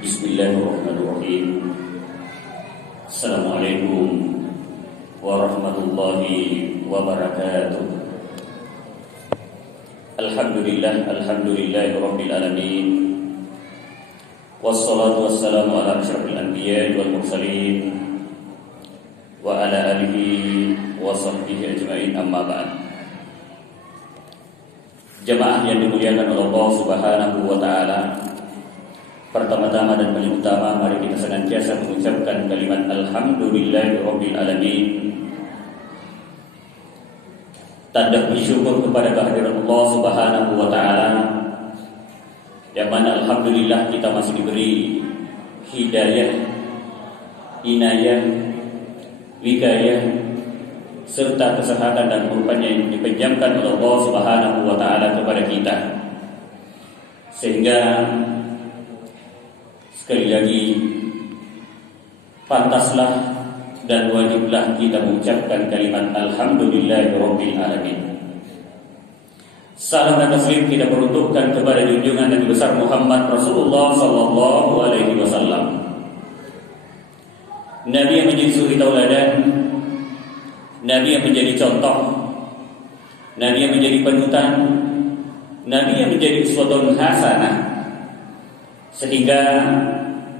Bismillahirrahmanirrahim. Assalamualaikum warahmatullahi wabarakatuh. Alhamdulillahi rabbil alamin. Wassalatu wassalamu ala asyrafil anbiya'i wal mursalin wa ala alihi wa sahbihi ajma'in, amma ba'd. Jemaah yang dimuliakan oleh Allah Subhanahu wa taala, pertama-tama dan paling utama, mari kita senantiasa mengucapkan kalimat alhamdulillahirabbil alamin. Tanda bersyukur kepada kehadiran Allah Subhanahu wa taala, yang mana alhamdulillah kita masih diberi hidayah, inayah, wikayah serta kesehatan dan kurbannya yang dipinjamkan oleh Allah Subhanahu wa taala kepada kita, sehingga sekali lagi pantaslah dan wajiblah kita mengucapkan kalimat alhamdulillahirabbil alamin. Salam dan taslim kita peruntukkan kepada junjungan Nabi besar Muhammad Rasulullah sallallahu alaihi wasallam, Nabi yang menjadi suri tauladan, Nabi yang menjadi contoh, Nabi yang menjadi panutan, Nabi yang menjadi uswatun hasanah, sehingga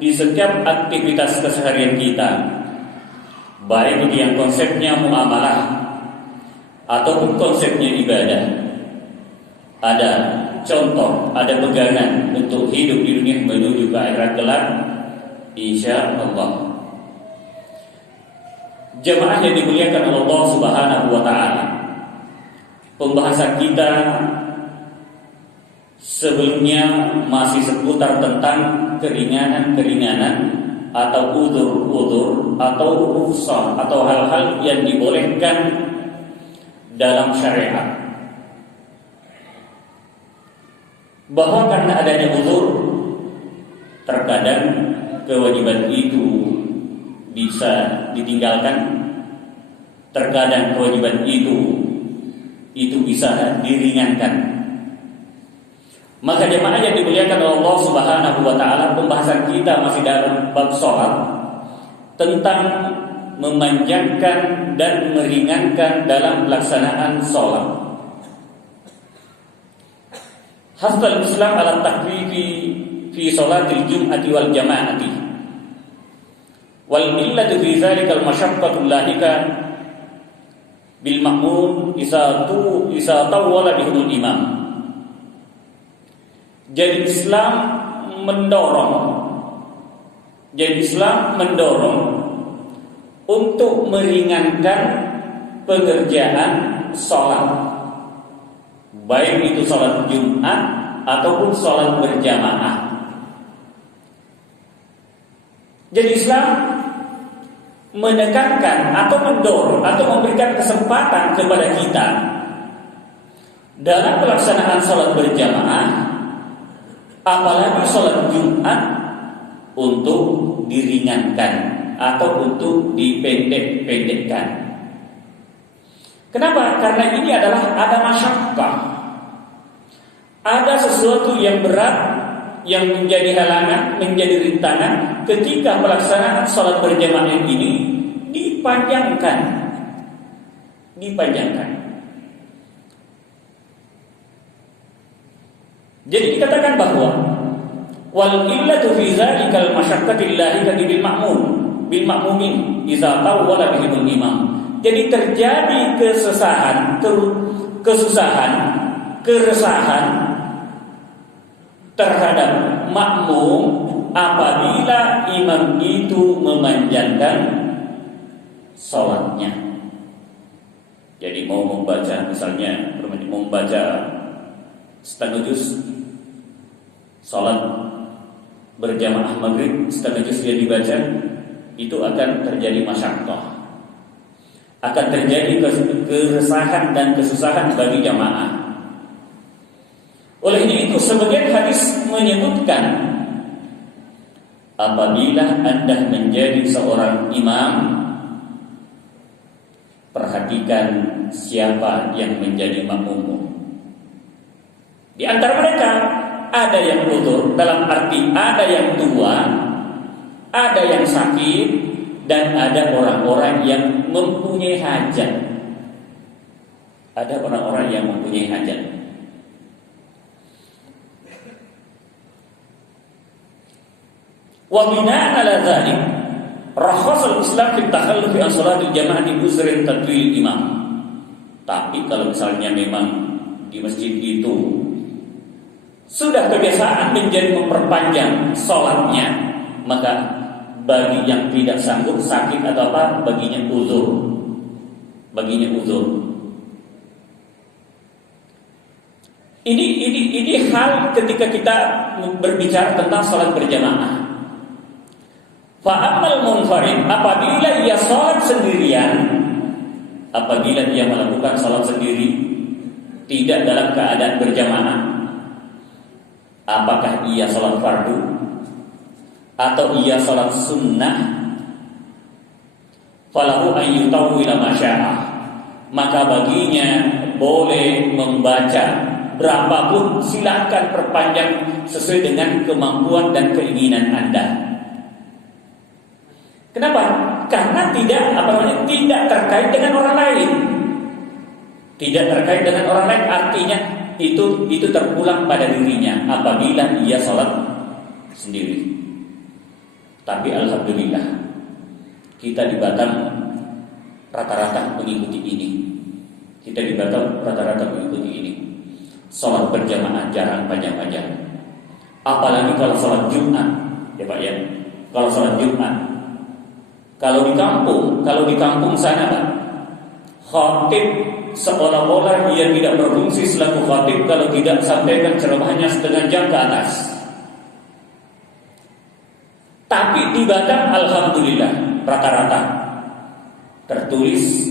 di setiap aktivitas keseharian kita, baik yang konsepnya muamalah ataupun konsepnya ibadah, ada contoh, ada pegangan untuk hidup di dunia menuju ke akhirat kelak, insyaallah. Jemaah yang dimuliakan oleh Allah Subhanahu wa taala, pembahasan kita sebelumnya masih seputar tentang keringanan-keringanan atau udzur-udzur atau rukhsah atau hal-hal yang dibolehkan dalam syariat. Bahwa karena adanya udzur, terkadang kewajiban itu bisa ditinggalkan, terkadang kewajiban itu bisa diringankan. Maka jemaah yang dimuliakan oleh Allah Subhanahu wa taala, pembahasan kita masih dalam bab salat, tentang memanjangkan dan meringankan dalam pelaksanaan salat. Hasal Islam ala takhfifi fi salatil jum'ati wal jama'ati, wal illatu fi dzalikal masyaqqatul lahika bil ma'mum isa tawwala bihul imam. Jadi Islam mendorong untuk meringankan pengerjaan sholat, baik itu sholat Jumat ataupun sholat berjamaah. Jadi Islam menekankan atau mendorong atau memberikan kesempatan kepada kita dalam pelaksanaan sholat berjamaah, apalagi sholat Jumat, untuk diringankan atau untuk dipendek-pendekkan. Kenapa? Karena ini adalah ada masyaqqah, ada sesuatu yang berat yang menjadi halangan, menjadi rintangan ketika pelaksanaan sholat berjamaah ini dipanjangkan. Jadi dikatakan bahwa wal illatu fi dzalikal masyaqqatil lahikati bil ma'mumin idza tawwala bihimul imam. Jadi terjadi kesusahan, keresahan terhadap makmum apabila imam itu memanjangkan salatnya. Jadi mau membaca, misalnya membaca setengah juz salat berjamaah maghrib, setengah juz yang dibaca, itu akan terjadi masyaqqah, akan terjadi keresahan dan kesusahan bagi jamaah. Oleh itu sebagian hadis menyebutkan, apabila Anda menjadi seorang imam, perhatikan siapa yang menjadi makmummu. Di antara mereka ada yang uzur, dalam arti ada yang tua, ada yang sakit, dan ada orang-orang yang mempunyai hajat. Ada orang-orang yang mempunyai hajat. Wa bina'an 'ala dzalik, rakhasa al-Islam fi takhalluf an salatil jamaah di uzrin tadwil imam. Tapi kalau misalnya memang di masjid itu sudah kebiasaan menjadi memperpanjang sholatnya, maka bagi yang tidak sanggup, sakit atau apa, baginya uzur. Ini hal ketika kita berbicara tentang sholat berjamaah. Fa'amal munfarid, apabila ia sholat sendirian, apabila dia melakukan sholat sendiri, tidak dalam keadaan berjamaah, apakah ia sholat fardu atau ia sholat sunnah, falahu an yutawwila ma syaa, maka baginya boleh membaca berapapun, silakan perpanjang sesuai dengan kemampuan dan keinginan Anda. Kenapa? Karena tidak terkait dengan orang lain. Tidak terkait dengan orang lain, artinya itu terpulang pada dirinya apabila ia sholat sendiri. Tapi alhamdulillah kita di Batam rata-rata mengikuti ini. Sholat berjamaah jarang panjang-panjang. Apalagi kalau sholat Jumat, ya Pak ya. Kalau sholat Jumat, kalau di kampung sana Pak, khatib seolah-olah ia tidak berfungsi selaku khatib kalau tidak sampaikan ceramahnya setengah jam ke atas. Tapi di Batam alhamdulillah rata-rata tertulis,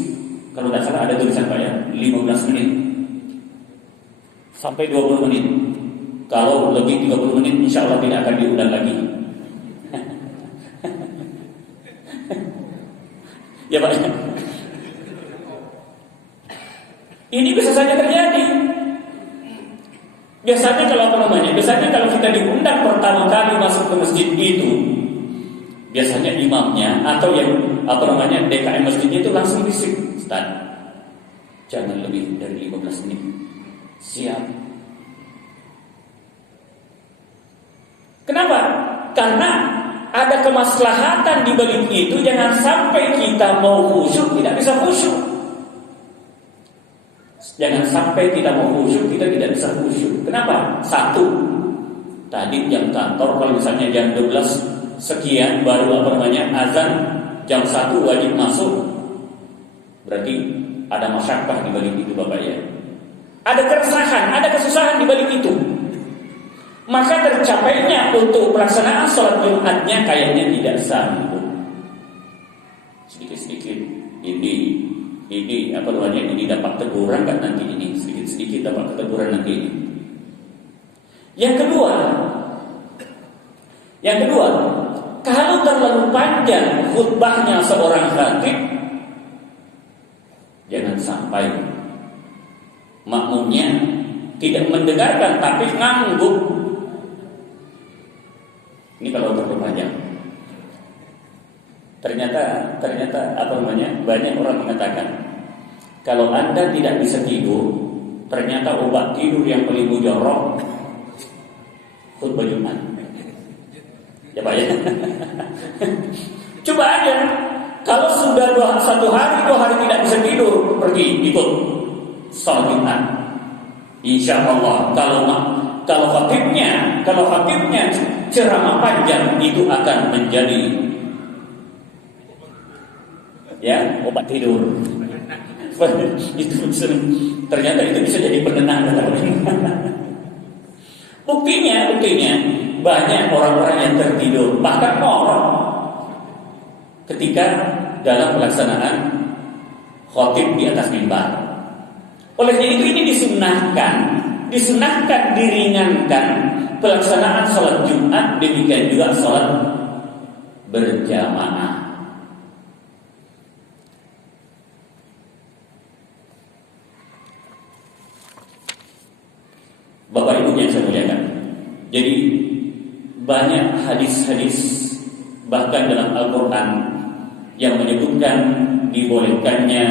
kalau tidak salah ada tulisan Pak ya, 15 menit sampai 20 menit. Kalau lebih 30 menit insya Allah tidak akan diulang lagi. Ya Pak. Ini bisa saja terjadi. Biasanya kalau kita diundang pertama kali masuk ke masjid itu, biasanya imamnya atau yang DKM masjid itu langsung bisik, Ustaz, jangan lebih dari 15 menit. Siap. Kenapa? Karena ada kemaslahatan di balik itu. Jangan sampai kita mau khusyuk tidak bisa khusyuk. Jangan sampai kita mau khusyuk kita tidak bisa khusyuk. Kenapa? Satu, tadi jam kantor kalau misalnya jam 12 sekian baru azan, jam 1 wajib masuk. Berarti ada masyakkah di balik itu Bapak ya. Ada keresahan, ada kesusahan di balik itu. Maka tercapainya untuk pelaksanaan sholat Jumatnya kayaknya tidak sanggup. Sedikit-sedikit ini dapat teguran kan nanti ini, sedikit-sedikit dapat teguran nanti ini. Yang kedua, kalau terlalu panjang khutbahnya seorang khatib, jangan sampai makmumnya tidak mendengarkan tapi ngangguk. Ini kalau terlalu panjang. Ternyata banyak orang mengatakan kalau Anda tidak bisa tidur, ternyata obat tidur yang paling mujarab khutbah Jumat. Ya Pak ya. Coba aja. Kalau sudah 1 hari 2 hari tidak bisa tidur, pergi ikut sholat Jumat. Insya Allah kalau khatibnya ceramah panjang itu akan menjadi obat tidur. Ternyata itu bisa jadi penenang. Buktinya banyak orang-orang yang tertidur, bahkan orang ketika dalam pelaksanaan khatib di atas mimbar. Oleh itu ini disunahkan diringankan pelaksanaan sholat Jumat, demikian juga sholat berjamaah. Bapak Ibu yang saya muliakan, Jadi banyak hadis-hadis bahkan dalam Al-Quran yang menyebutkan dibolehkannya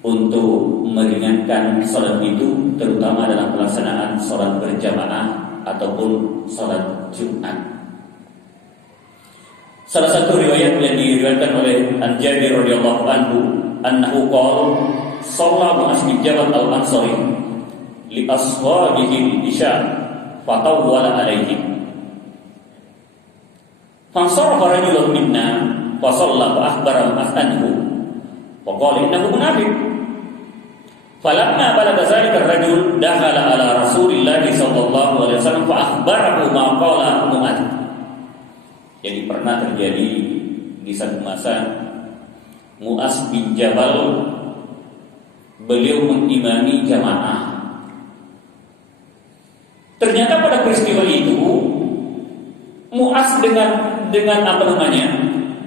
untuk meringankan salat itu, terutama dalam pelaksanaan salat berjamaah ataupun salat Jumat. Salah satu riwayat yang diriwayatkan oleh An-Jabir radhiyallahu anhu, annahu qala shalla Mu'adz bin Jabal al-Ansari li ashabihi isya fatawwala alaihim. Fansarafa rajulun minna fa shalla fa akhbara Mu'adz anhu wa qala innahu munafiq. Falamma balagha dzalika ar-rajul dakhala ala Rasulillah sallallahu alaihi wasallam fa akhbarahu ma qala Mu'adz. Jadi pernah terjadi di satu masa Mu'adz bin Jabal beliau mengimami jamaah. Ternyata pada peristiwa itu Mu'adz dengan apa namanya?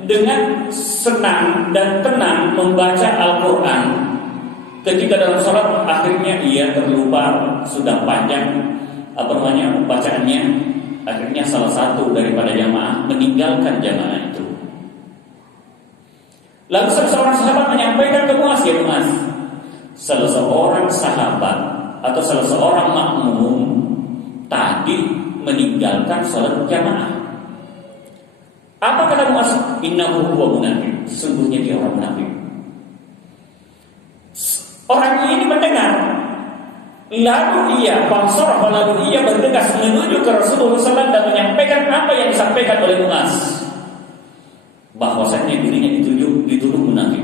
Dengan senang dan tenang membaca Al-Qur'an. Ketika dalam salat akhirnya ia terlupa, sudah panjang apa namanya bacaannya, akhirnya salah satu daripada jamaah meninggalkan jamaah itu. Lalu seorang sahabat menyampaikan ke Mu'adz, ya Mu'adz, salah seorang sahabat atau salah seorang makmum tadi meninggalkan salat jamaah. Apa kata Mu'adz? Innahu huwa munafiq. Sesungguhnya dia orang munafik. Orang ini mendengar, lalu ia bergegas menuju ke Rasulullah SAW dan menyampaikan apa yang disampaikan oleh Mu'adz, bahwasanya dirinya dituduh munafik.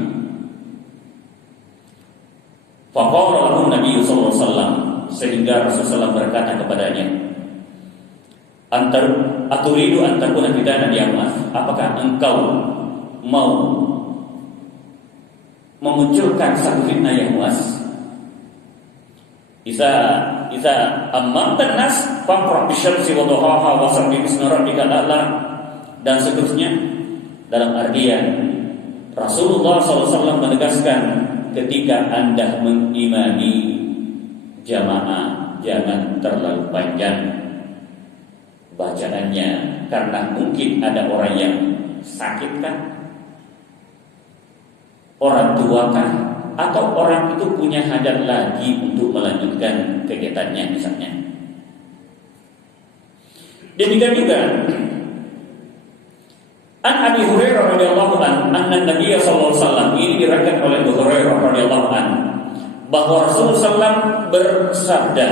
Faqala lahu Nabi sallallahu alaihi wasallam, sehingga Rasulullah SAW berkata kepadanya, aturidu an takuna fitnatan ya Mu'adz, apakah engkau mau memunculkan satu fitnah yang Mu'adz? Iza amantan nas faqra bisyamsi wa duhaha wa sabbi bismi rabbikal a'la, dan seterusnya. Dalam artian Rasulullah SAW menegaskan, ketika Anda mengimami jamaah jangan terlalu panjang bacaannya, karena mungkin ada orang yang sakit kan, orang tua kan, atau orang itu punya hajat lagi untuk melanjutkan kegiatannya misalnya. Demikian juga An Abi Hurairah radhiyallahu anhu, anna Nabi sallallahu alaihi wasallam, ini diriwayatkan oleh Abu Hurairah radhiyallahu anhu, bahwa Rasulullah SAW bersabda,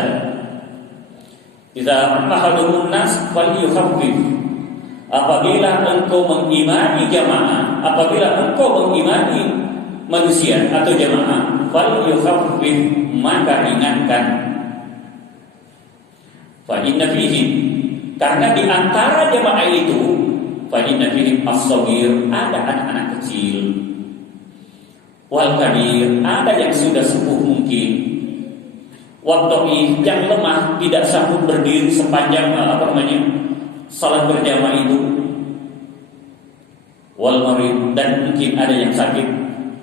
"Idza ahadukum nas falyukhaffif." Apabila engkau mengimani jamaah, apabila engkau mengimani manusia atau jamaah, falyukhaffif, maka ringankan. Fa inna fihi, karena di antara jamaah itu, fa inna fihi as-saghir, ada anak-anak kecil, wal kabir, ada yang sudah sepuh mungkin, wal dhaif, yang lemah tidak sanggup berdiri sepanjang salat berjamaah itu, wal marid, dan mungkin ada yang sakit.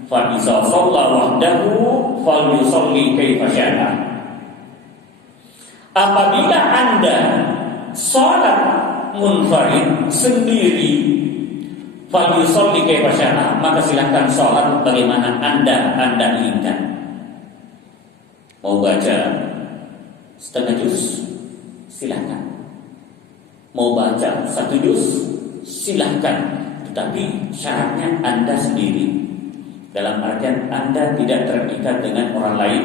Fa iza shalla wahdahu falyusalli kaifa syaa. Apabila Anda salat munfarid sendiri, falyusalli kaifa syaa, maka silakan salat bagaimana Anda inginkan. Mau baca setengah juz, silakan. Mau baca satu juz, silakan. Tetapi syaratnya Anda sendiri. Dalam artian Anda tidak terikat dengan orang lain,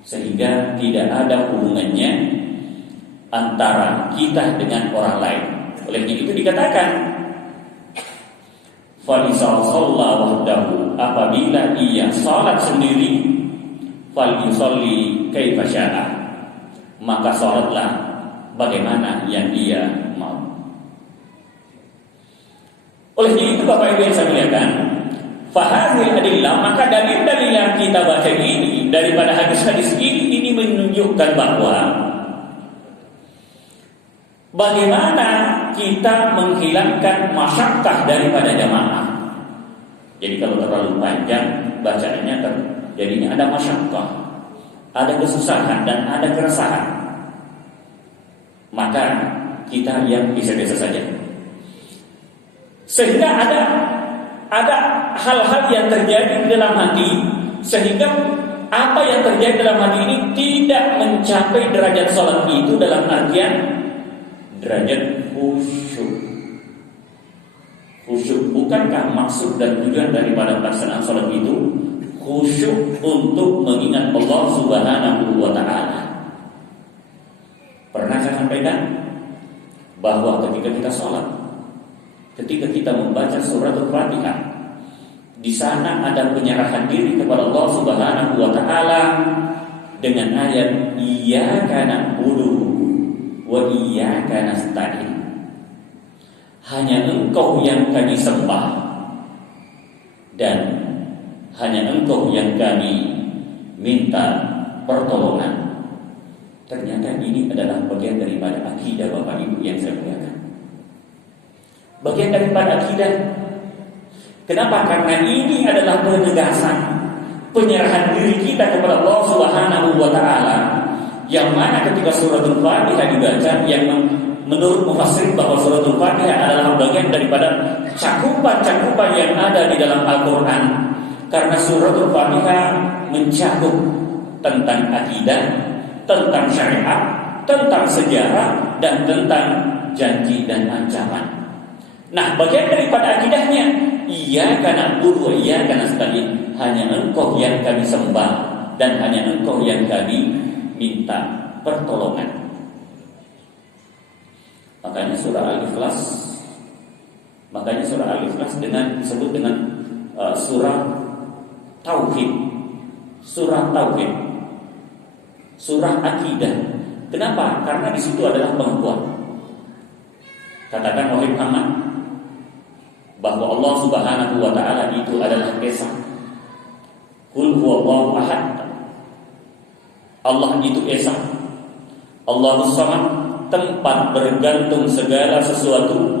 sehingga tidak ada hubungannya antara kita dengan orang lain. Oleh itu dikatakan, falisal shalla wahdahu, apabila ia salat sendiri, falyusalli kaifa syaa, maka salatlah bagaimana yang ia mau. Oleh itu Bapak Ibu yang saya muliakan, fahadhil adillah, maka dalil-dalil yang kita baca ini daripada hadis-hadis ini menunjukkan bahwa bagaimana kita menghilangkan masyakkah daripada jamaah. Jadi kalau terlalu panjang bacaannya jadinya ada masyakkah, ada kesusahan dan ada keresahan. maka kita yang biasa-biasa saja. Sehingga ada hal-hal yang terjadi dalam hati, sehingga apa yang terjadi dalam hati ini tidak mencapai derajat salat itu, dalam artian derajat khusyuk. Khusyuk, bukankah maksud dan tujuan daripada pelaksanaan salat itu khusyuk untuk mengingat Allah Subhanahu wa Ta'ala? Pernah saya sampaikan bahwa ketika kita sholat, ketika kita membaca surat Al-Fatihah, di sana ada penyerahan diri kepada Allah Subhanahu wa Ta'ala dengan ayat Iyyaka na'budu wa iyyaka nasta'in. Hanya Engkau yang kami sembah dan hanya Engkau yang kami minta pertolongan. Ternyata ini adalah bagian daripada akidah Bapak Ibu yang saya muliakan. Bagian daripada akidah. Kenapa? Karena ini adalah penegasan penyerahan diri kita kepada Allah Subhanahu wa Ta'ala, yang mana ketika suratul Fatihah dibaca, yang menurut mufassir bahwa suratul Fatihah adalah bagian daripada cakupan-cakupan yang ada di dalam Al-Quran. Karena suratul Fatihah mencakup tentang akidah, tentang syariat, tentang sejarah, dan tentang janji dan ancaman. Nah, bagian daripada akidahnya, Iyyaka na'budu wa iyyaka nasta'in. Hanya Engkau yang kami sembah dan hanya Engkau yang kami minta pertolongan. Makanya surah Al-Ikhlas disebut dengan surah Tauhid, surah Tauhid, surah akidah. Kenapa? Karena di situ adalah penguat. Katakan oleh Muhammad bahwa Allah Subhanahu wa Ta'ala itu adalah Esa. Qul huwallahu ahad. Allah itu Esa. Allahus Samad, tempat bergantung segala sesuatu.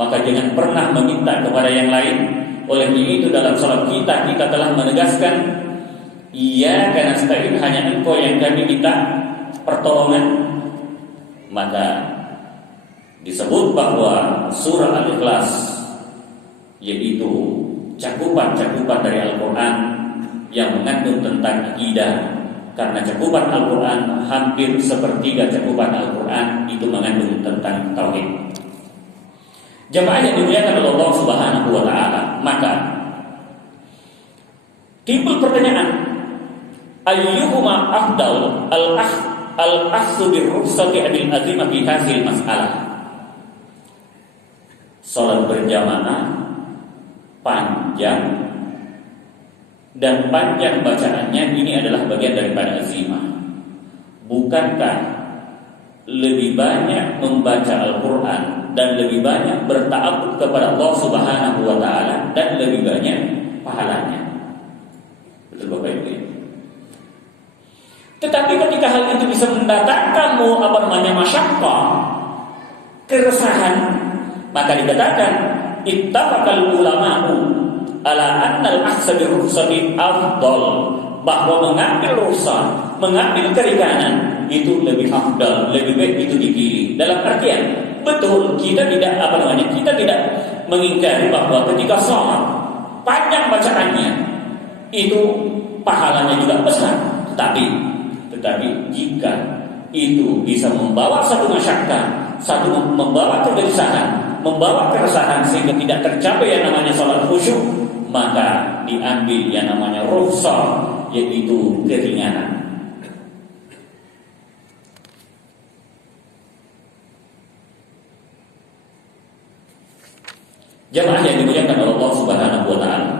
Maka jangan pernah meminta kepada yang lain. Oleh itu dalam salat kita telah menegaskan Iyyaka nasta'in, hanya Engkau yang kami minta pertolongan. Maka disebut bahwa surah Al-Ikhlas, yaitu cakupan-cakupan dari Al-Quran yang mengandung tentang akidah. Karena cakupan Al-Quran hampir sepertiga cakupan Al-Quran itu mengandung tentang tauhid. Jamaah yang dimuliakan oleh Allah Subhanahu wa Ta'ala, maka timbul pertanyaan, ayyuhuma afdal al-akhdhu bir-rukhsati bil azimah fi hadhil mas'alah. Salat berjamaah panjang dan panjang bacaannya ini adalah bagian daripada azimah. Bukankah lebih banyak membaca Al-Quran dan lebih banyak berta'abbud kepada Allah Subhanahu wa Ta'ala dan lebih banyak pahalanya? Betul Bapak Ibu? Tetapi ketika hal itu bisa mendatangkanmu masyaqqah, keresahan, maka dikatakan ittafaqal ulama'u ala annal akhsa bi rukhsati afdal, bahwa mengambil rukhsah, mengambil keringanan itu lebih afdal, lebih baik itu dipilih. Dalam artian betul, kita tidak kita tidak mengingkari bahwa ketika sholat panjang bacaannya itu pahalanya juga besar. Tetapi jika itu bisa membawa satu masyakkah, membawa kegelisahan, membawa keresahan sehingga tidak tercapai yang namanya sholat khusyuk, maka diambil yang namanya rukhsah, yaitu keringanan. Jamaah yang dimuliakan oleh Allah Subhanahu wa Ta'ala,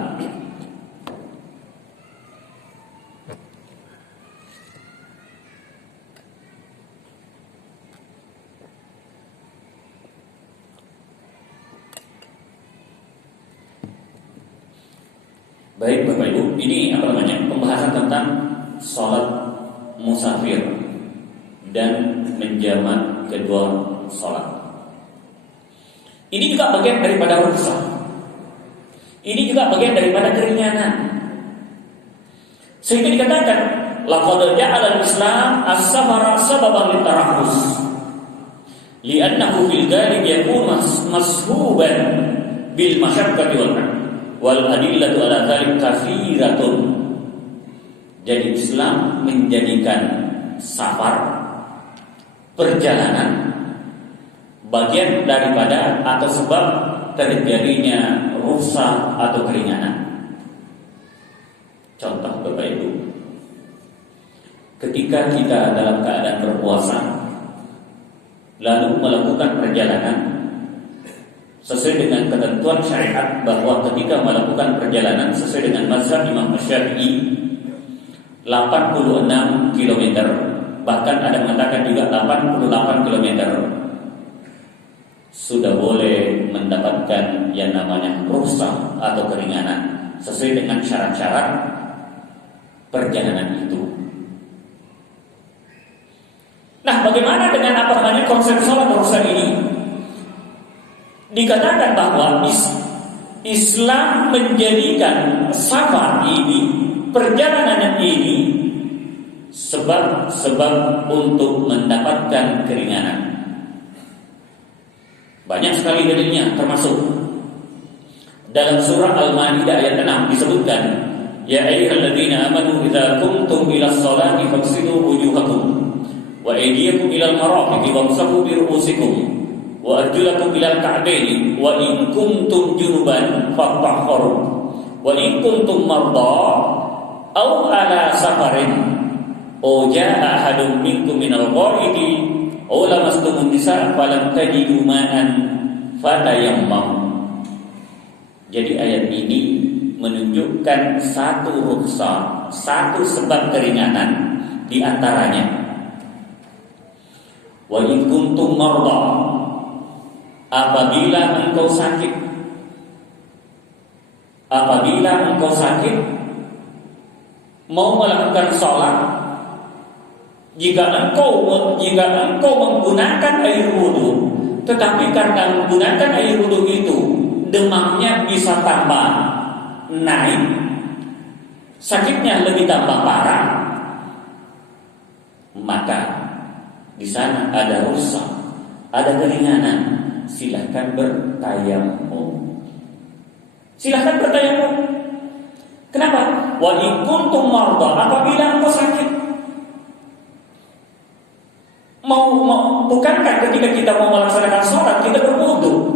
baik Bapak Ibu, ini pembahasan tentang sholat musafir dan menjamak kedua sholat. Ini juga bagian daripada rukhsah. Ini juga bagian daripada keringanan. Sehingga dikatakan laqad ja'ala al-Islam as-safara sababan litarahhus. li'annahu fil ghalib yakun mashuban bil masyaqqati wal adillatu ala dzalik katsiratun. Jadi Islam menjadikan safar, perjalanan, bagian daripada atau sebab terjadinya rukhsah atau keringanan. Contoh Bapak Ibu, ketika kita dalam keadaan berpuasa lalu melakukan perjalanan sesuai dengan ketentuan syariat, bahwa ketika melakukan perjalanan sesuai dengan mazhab Imam Syafi'i 86 km, bahkan ada mengatakan juga 88 km, sudah boleh mendapatkan yang namanya rukhsah atau keringanan sesuai dengan syarat-syarat perjalanan itu. Nah, bagaimana dengan konsep sholat rukhsah ini? Dikatakan bahwa Islam menjadikan safar ini, perjalanan ini, sebab untuk mendapatkan keringanan. Banyak sekali dalilnya, termasuk dalam surah Al-Maidah ayat 6 disebutkan, ya ayyuhalladzina amanu idza qumtum ilas sholati faghsilu wujuhakum wa aydiyakum ilal marafiqi wamsahu bi ru'usikum wa arjulakum ilal ka'baini wa in kuntum junuban fatahharu wa in kuntum marda aw ala safarin aw jaa ahadun minkum minal ghaidi aw lamastumun nisa falam tajidu ma'an fatayammam. Jadi ayat ini menunjukkan satu rukhsah, satu sebab keringanan di antaranya. Wa in kuntum marda, apabila engkau sakit, mau melakukan sholat, jika engkau menggunakan air wudu, tetapi karena menggunakan air wudu itu demamnya bisa tambah naik, sakitnya lebih tambah parah, maka di sana ada rukhsah, ada keringanan. Silahkan bertayamum. Kenapa? Wa in kuntum marda, apabila engkau sakit. Bukankah ketika kita mau melaksanakan sholat kita berwudu?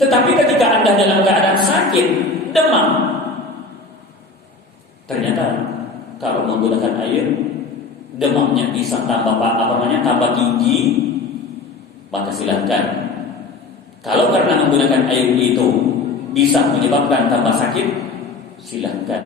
Tetapi ketika Anda dalam keadaan sakit, demam, ternyata kalau menggunakan air, demamnya bisa tambah tinggi, maka silahkan. Kalau karena menggunakan air itu bisa menyebabkan tambah sakit, silahkan.